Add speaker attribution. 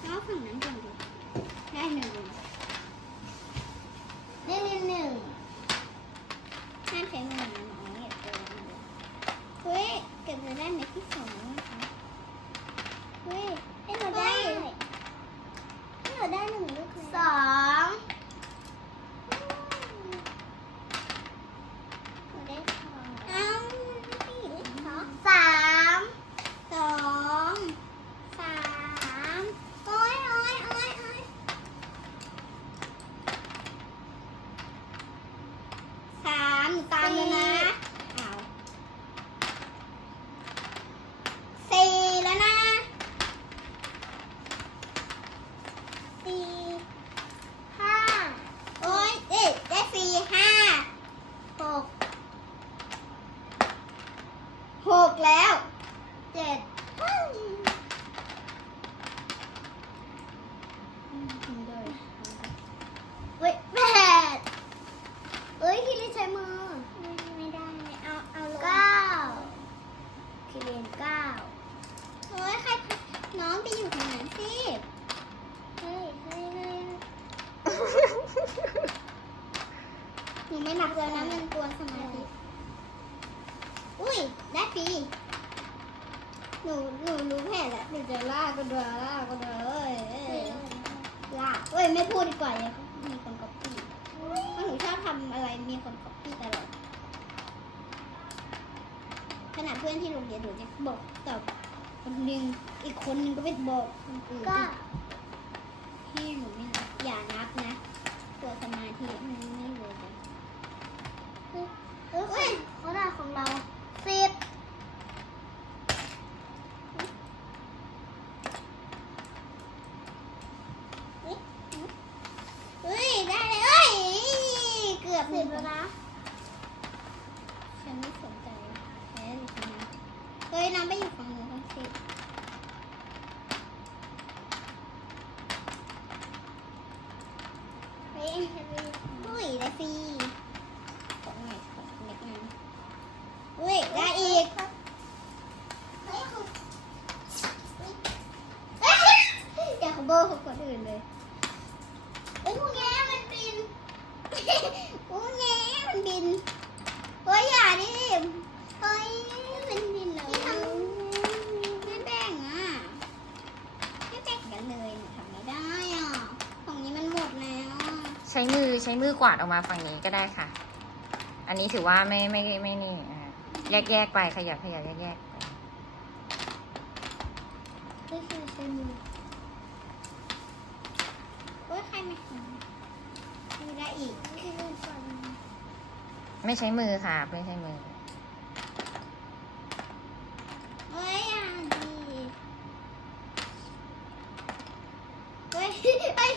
Speaker 1: แล้วฝั่งนั้นก่อนดิได้หนึ่ง
Speaker 2: หนึ่งหนึ่งหนึ่ง
Speaker 1: ห้ามใช้มือนะน้องอย่าเกินเลยเฮ้ยเก็บจะได้ไหมที่สองนะคะเฮ้ย
Speaker 2: ให้หนูได้
Speaker 1: ให้เราได้หนึ่งลูกเลย
Speaker 2: สอง
Speaker 1: เราได้สองเอ้าไม่เห็นเลยเหรอ
Speaker 2: สาม
Speaker 1: สองสามโอ้ยโอ้ยโอ้ยโอ้ยสามหนูตามเลยนะอ้าสี่แล้วนะสี่
Speaker 2: ห้า
Speaker 1: โอ้ยเอ๊ะได้สี่ห้าหกหกแล้ว
Speaker 2: เจ็ด เว้ยแปดเอ้ยคิรินใช้มือ
Speaker 1: ไม่ได้เอาเอาลง
Speaker 2: เก้าคิรินเก้า
Speaker 1: โอ้ยใครน้องไปอยู่ตรงนั้นสิ
Speaker 2: เฮ้ยเฮ้ยเฮ้ย
Speaker 1: หนู ไม่นับเลยนะมันกวนสมาธิอุ้ย ได้ฟรีหนูหนูรู้แผนแล้วหนูจะลากก็เดือลากก็เดือเอ้ยเอ้ยลากเอ้ยไม่พูดดีกว่าเลยมีคนก๊อปปี้เพราะหนูชอบทำอะไรมีคนก๊อปปี้ตลอดขนาดเพื่อนที่โรงเรียนหนูจะบอกกับคนหนึ่งอีกคนหนึ่งก็ไปบอกคนอื่น
Speaker 2: เก้า
Speaker 1: ที่หนูไม่นับอย่านับนะตัวสมาธิมันไม่เวิร์กเลย
Speaker 2: เฮ้ยเขาได้ของเราสิบ
Speaker 1: เฮ้ย ได้เลยเอ้ย เกือบ
Speaker 2: สิบแล้วนะ
Speaker 1: ฉันไม่สนใจแพ้ดิฉันนะเฮ้ย น้ำไปอยู่ฝั่งนู้นทั้งสิ เฮ้ยเฮ้ยได้ฟรี ใช้
Speaker 3: มือใช้มือกวาดออกมาฝั่งนี้ก็ได้ค่ะ อันนี้ถือว่าไม่ไม่ไม่นี่แยกแยกไปขยับขยับแยกแยกไป
Speaker 1: นี่คือใช้มือโอ้ยใครมาเห็นมีได้อีก
Speaker 2: นี่คือมือ
Speaker 3: ไม่ใช้มือค่ะ ไม่ใช้มือ
Speaker 1: เฮ้ยอะดีเฮ้ย